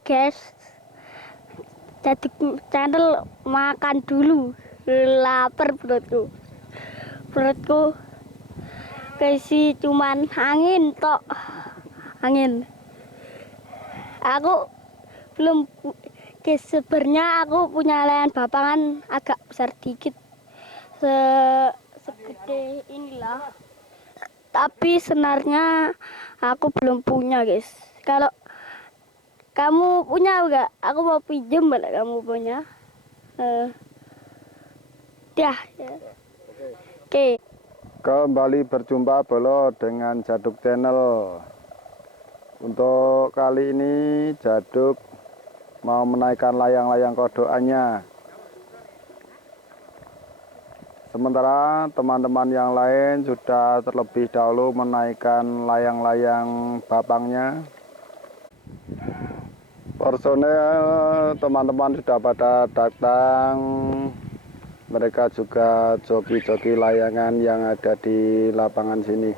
Guys, jadi channel makan dulu. Lapar perutku keisi cuman angin tok, angin. Aku belum, sebenarnya aku punya layan bapangan agak besar dikit, segede inilah, tapi senarnya aku belum punya guys. Kalau kamu punya enggak? Aku mau pinjem enggak kamu punya? Ya. Oke. Kembali berjumpa Bolo dengan Jaduk Channel. Untuk kali ini Jaduk mau menaikkan layang-layang kodokannya. Sementara teman-teman yang lain sudah terlebih dahulu menaikkan layang-layang bapangnya. Personel teman-teman sudah pada datang. Mereka juga joki-joki layangan yang ada di lapangan sini.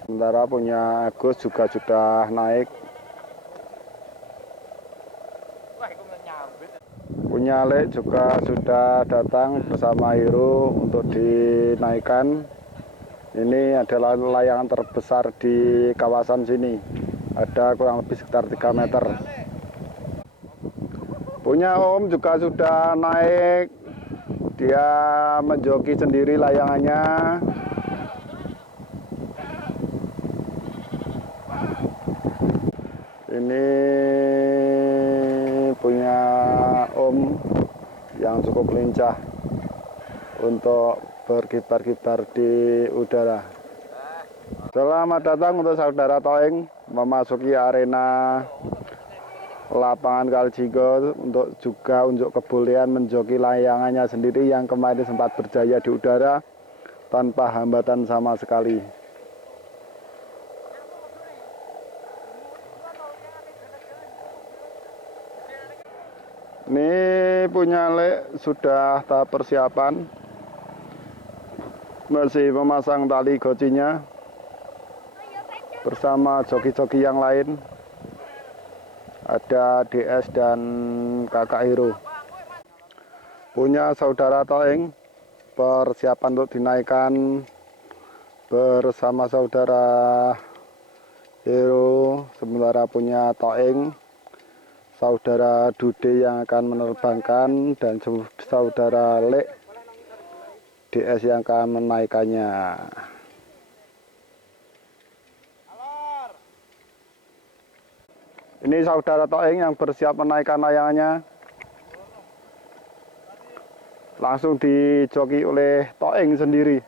Sementara punya Agus juga sudah naik. Punya Lek juga sudah datang bersama Hiro untuk dinaikkan. Ini adalah layangan terbesar di kawasan sini. Ada kurang lebih sekitar 3 meter. Punya Om juga sudah naik. Dia menjoki sendiri layangannya. Ini punya Om yang cukup lincah untuk berkibar-kibar di udara. Selamat datang untuk saudara Toeng memasuki arena lapangan Kaljinggo untuk juga unjuk kebolehan menjoki layangannya sendiri yang kemarin sempat berjaya di udara tanpa hambatan sama sekali. Ini punya Lek sudah tahap persiapan, masih memasang tali gocinya bersama joki-joki yang lain. Ada DS dan kakak Hiro. Punya saudara Toeng persiapan untuk dinaikkan bersama saudara Hiro. Sementara punya Toeng saudara Dude yang akan menerbangkan dan saudara Lek DS yang akan menaikkannya. Ini saudara Toeng yang bersiap menaikkan layangannya. Langsung dijoki oleh Toeng sendiri.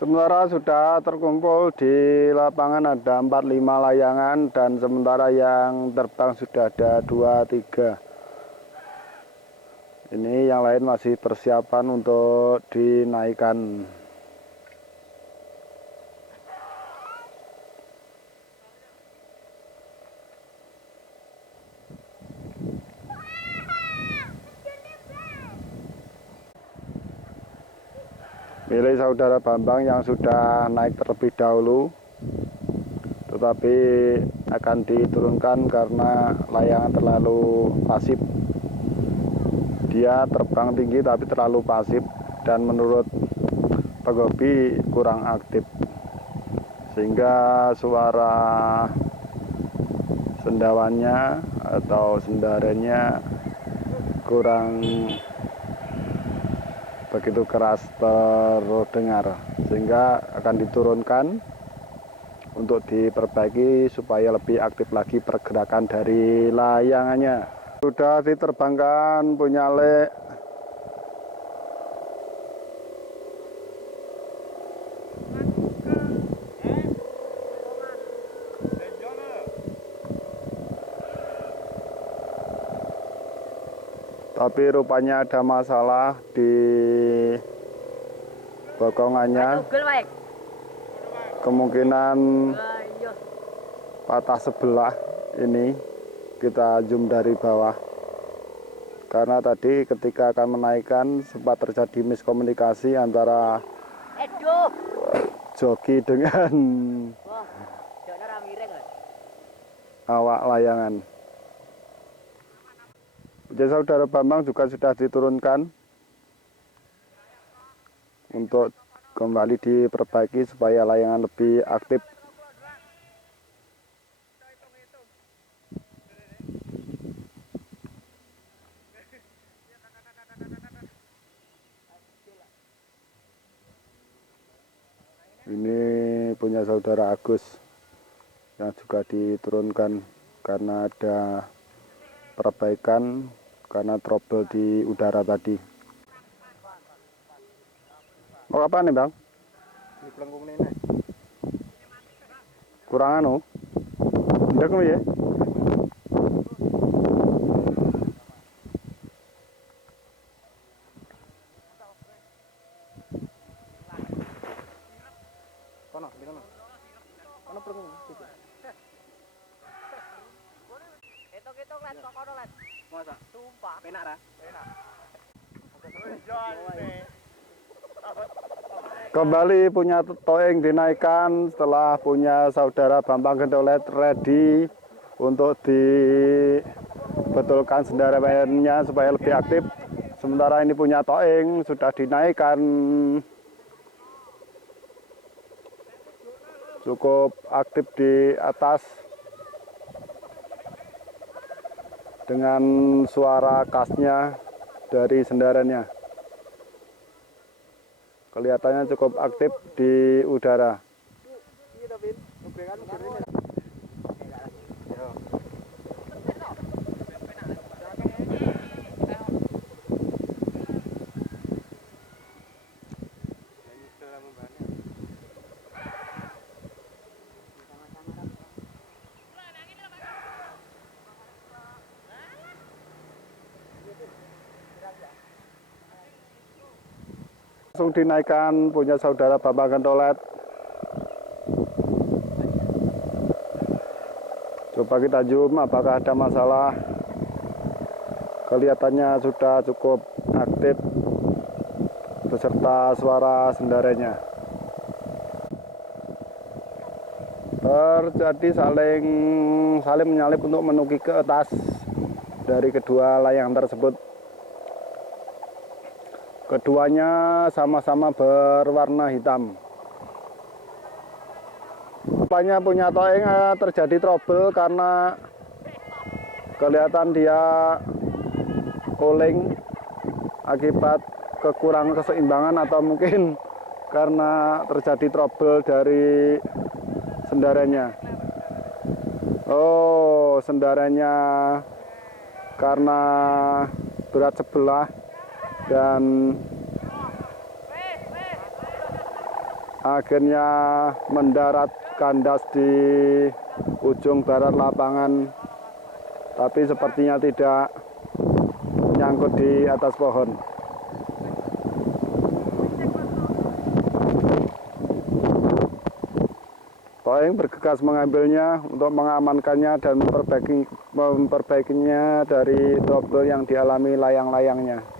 Sementara sudah terkumpul di lapangan ada 4-5 layangan dan sementara yang terbang sudah ada 2-3. Ini yang lain masih persiapan untuk dinaikkan. Milik saudara Bambang yang sudah naik terlebih dahulu, tetapi akan diturunkan karena layangan terlalu pasif. Dia terbang tinggi tapi terlalu pasif dan menurut penghobi kurang aktif, sehingga suara sendawannya atau sendarannya kurang begitu keras terdengar, sehingga akan diturunkan untuk diperbaiki supaya lebih aktif lagi pergerakan dari layangannya. Sudah diterbangkan punya Lek. Tapi rupanya ada masalah di bokongannya. Kemungkinan patah sebelah ini. Kita zoom dari bawah. karena tadi ketika akan menaikkan sempat terjadi miskomunikasi antara joki dengan awak layangan. Jadi saudara Bambang juga sudah diturunkan untuk kembali diperbaiki supaya layangan lebih aktif. Ini punya saudara Agus yang juga diturunkan karena ada perbaikan karena trouble di udara tadi. Mau apa nih Bang? Kurang anu? Ndek ya? Hitung-hitung lan kok kono lan. Masa? Sumpah. Penak ra? Penak. Kembali punya toeng dinaikkan setelah punya saudara Bambang Gendolet ready untuk dibetulkan sendarannya supaya lebih aktif. Sementara ini punya toeng sudah dinaikkan cukup aktif di atas dengan suara khasnya dari sendarannya. Kelihatannya cukup aktif di udara. Langsung dinaikkan punya saudara Bambang Gendolet. Coba kita zoom apakah ada masalah. Kelihatannya sudah cukup aktif beserta suara sendaranya. Terjadi saling menyalip untuk menuki ke atas dari kedua layang tersebut. Keduanya sama-sama berwarna hitam. Rupanya punya toeng terjadi trouble karena kelihatan dia oleng akibat kekurangan keseimbangan atau mungkin karena terjadi trouble dari sendarannya. Oh, sendarannya karena berat sebelah dan akhirnya mendarat kandas di ujung barat lapangan, tapi sepertinya tidak nyangkut di atas pohon. Toeng bergegas mengambilnya untuk mengamankannya dan memperbaikinya dari trouble yang dialami layang-layangnya.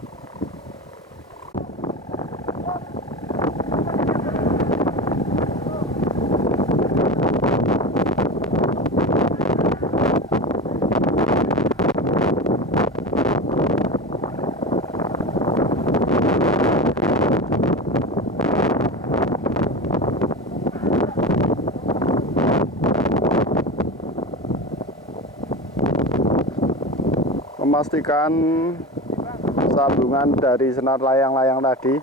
Memastikan sambungan dari senar layang-layang tadi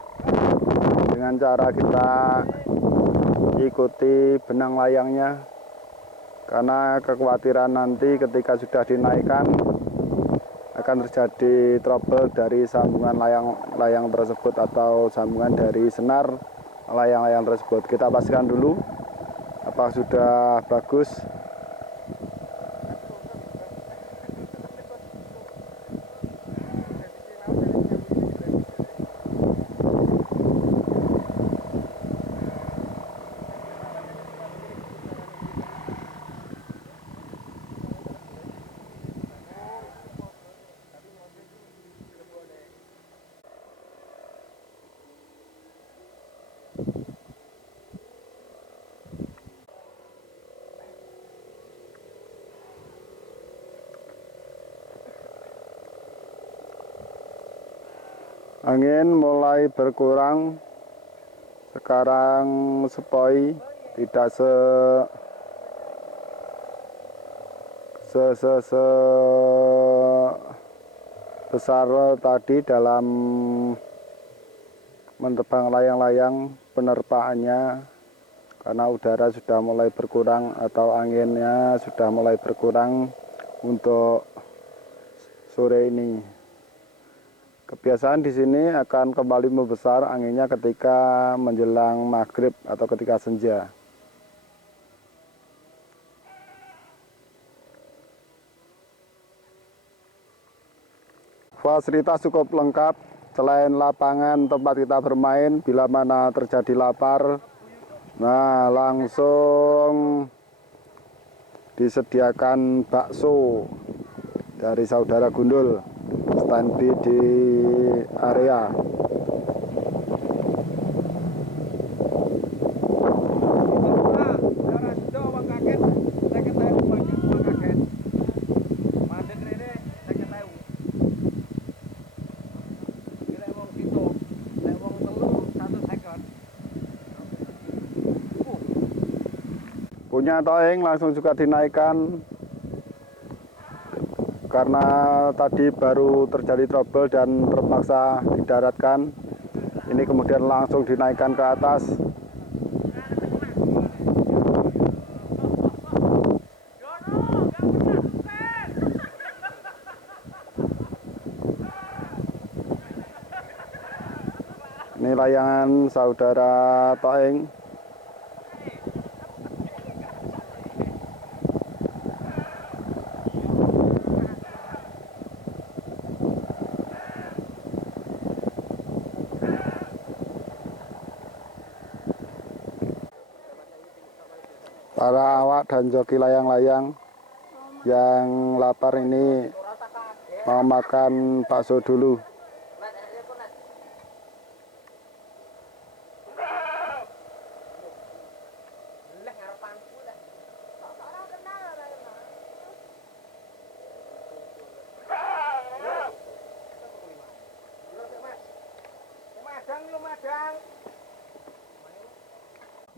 dengan cara kita ikuti benang layangnya, karena kekhawatiran nanti ketika sudah dinaikkan akan terjadi trouble dari sambungan layang-layang tersebut atau sambungan dari senar layang-layang tersebut. Kita pastikan dulu apakah sudah bagus. Angin mulai berkurang. Sekarang sepoi tidak besar tadi dalam menebang layang-layang penerpaannya, karena udara sudah mulai berkurang atau anginnya sudah mulai berkurang untuk sore ini. Kebiasaan di sini akan kembali membesar anginnya ketika menjelang maghrib atau ketika senja. Fasilitas cukup lengkap, selain lapangan tempat kita bermain, bila mana terjadi lapar, nah langsung disediakan bakso dari saudara Gundul, standby di area. Punya toeng langsung juga dinaikkan karena tadi baru terjadi trouble dan terpaksa didaratkan. Ini kemudian langsung dinaikkan ke atas. Ini layangan saudara toeng. Para awak dan joki layang-layang yang lapar ini mau makan bakso dulu.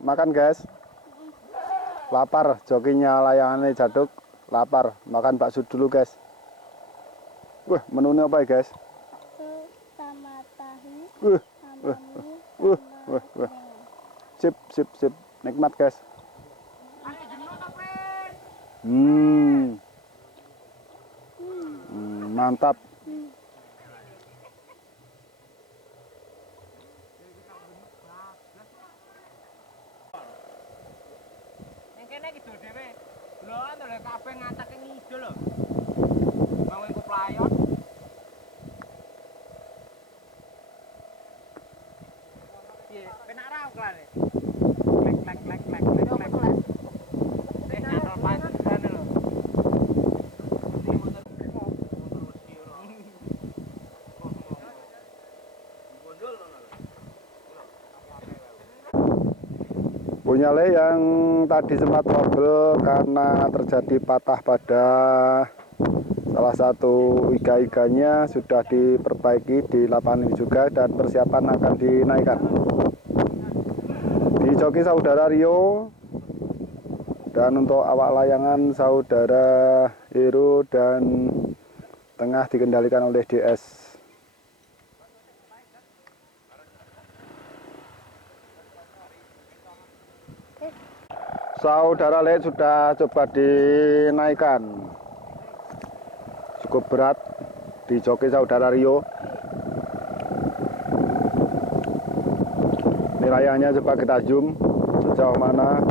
Makan guys. Lapar, jokinya layangannya jaduk, lapar, makan bakso dulu guys. Wah, menunya apa ya guys? Sama tahu, Wah, sama wah, wah. Sip, nikmat guys. Mantap. Kene iki dhewe. Lho anu lho kabeh ngatake ngidul lho. Bangun ku playon. Piye? Penak ra uklane. Klek. Nyantol pancuran lho. Punya le yang tadi sempat trouble karena terjadi patah pada salah satu iga-iganya sudah diperbaiki di lapangan ini juga dan persiapan akan dinaikkan. Di joki saudara Rio dan untuk awak layangan saudara Heru dan tengah dikendalikan oleh DS. Saudara Le sudah coba dinaikkan, cukup berat di joki saudara Rio. Ini layangnya coba kita zoom sejauh mana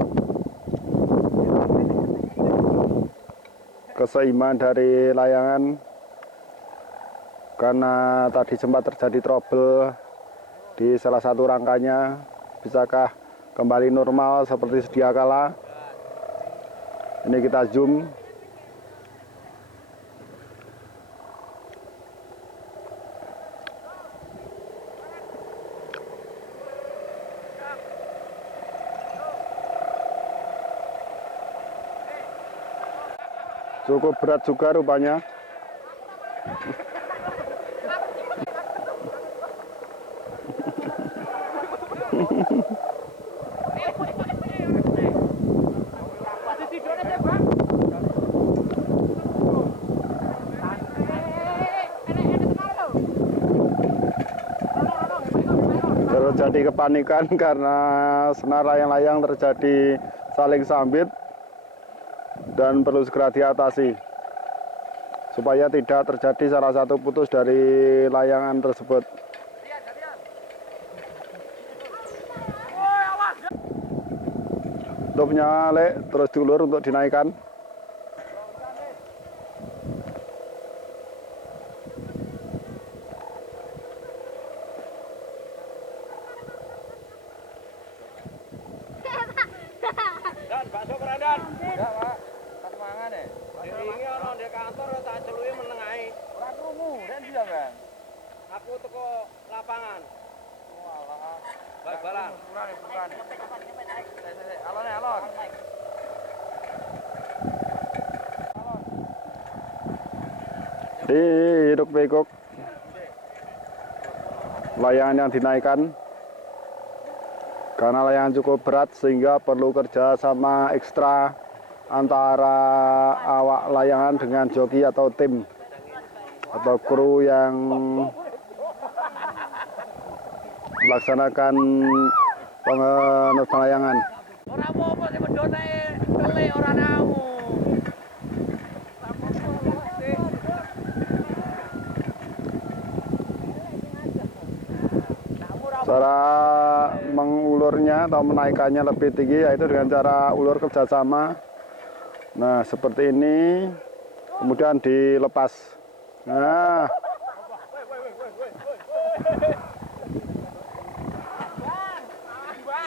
keseimbangan dari layangan, karena tadi sempat terjadi trouble di salah satu rangkanya. Bisakah kembali normal seperti sedia kala? Ini kita zoom. Cukup berat juga rupanya. terjadi kepanikan karena senar layang-layang terjadi saling sambit dan perlu segera diatasi supaya tidak terjadi salah satu putus dari layangan tersebut. Untuk nyalek terus diulur untuk dinaikkan. Dan bakso kerandan. Enggak, Pak. Tak mangan ya. Diringi ana di kantor tak celuki meneng ae. Ora krungu, dan dia, Bang. Aku teko lapangan. Walah. Bal-balan. Bukan. Alon. Hiruk pikuk layangan yang dinaikkan karena layangan cukup berat sehingga perlu kerja sama ekstra antara awak layangan dengan joki atau tim atau kru yang melaksanakan penerbangan layangan. Ora apa-apa sing medhone tele ora nau. Cara mengulurnya atau menaikannya lebih tinggi yaitu dengan cara ulur kerjasama. Nah, seperti ini, kemudian dilepas. Nah,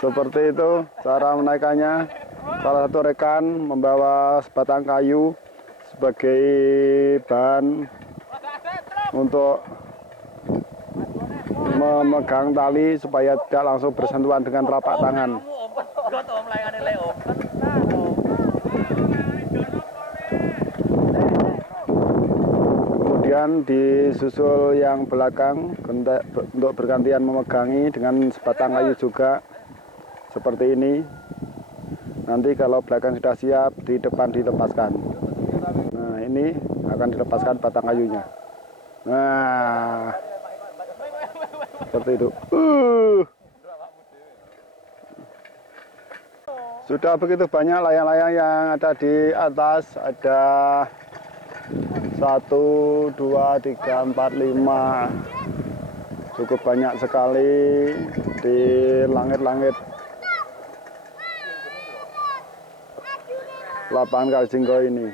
seperti itu cara menaikannya. Salah satu rekan membawa sebatang kayu sebagai bahan untuk memegang tali supaya tidak langsung bersentuhan dengan telapak tangan. Kemudian disusul yang belakang untuk bergantian memegangi dengan sebatang kayu juga seperti ini. Nanti kalau belakang sudah siap, di depan dilepaskan. Nah, ini akan dilepaskan batang kayunya. Nah, seperti itu. Sudah begitu banyak layang-layang yang ada di atas. Ada 1, 2, 3, 4, 5. Cukup banyak sekali di langit-langit lapangan Kalijenggo ini.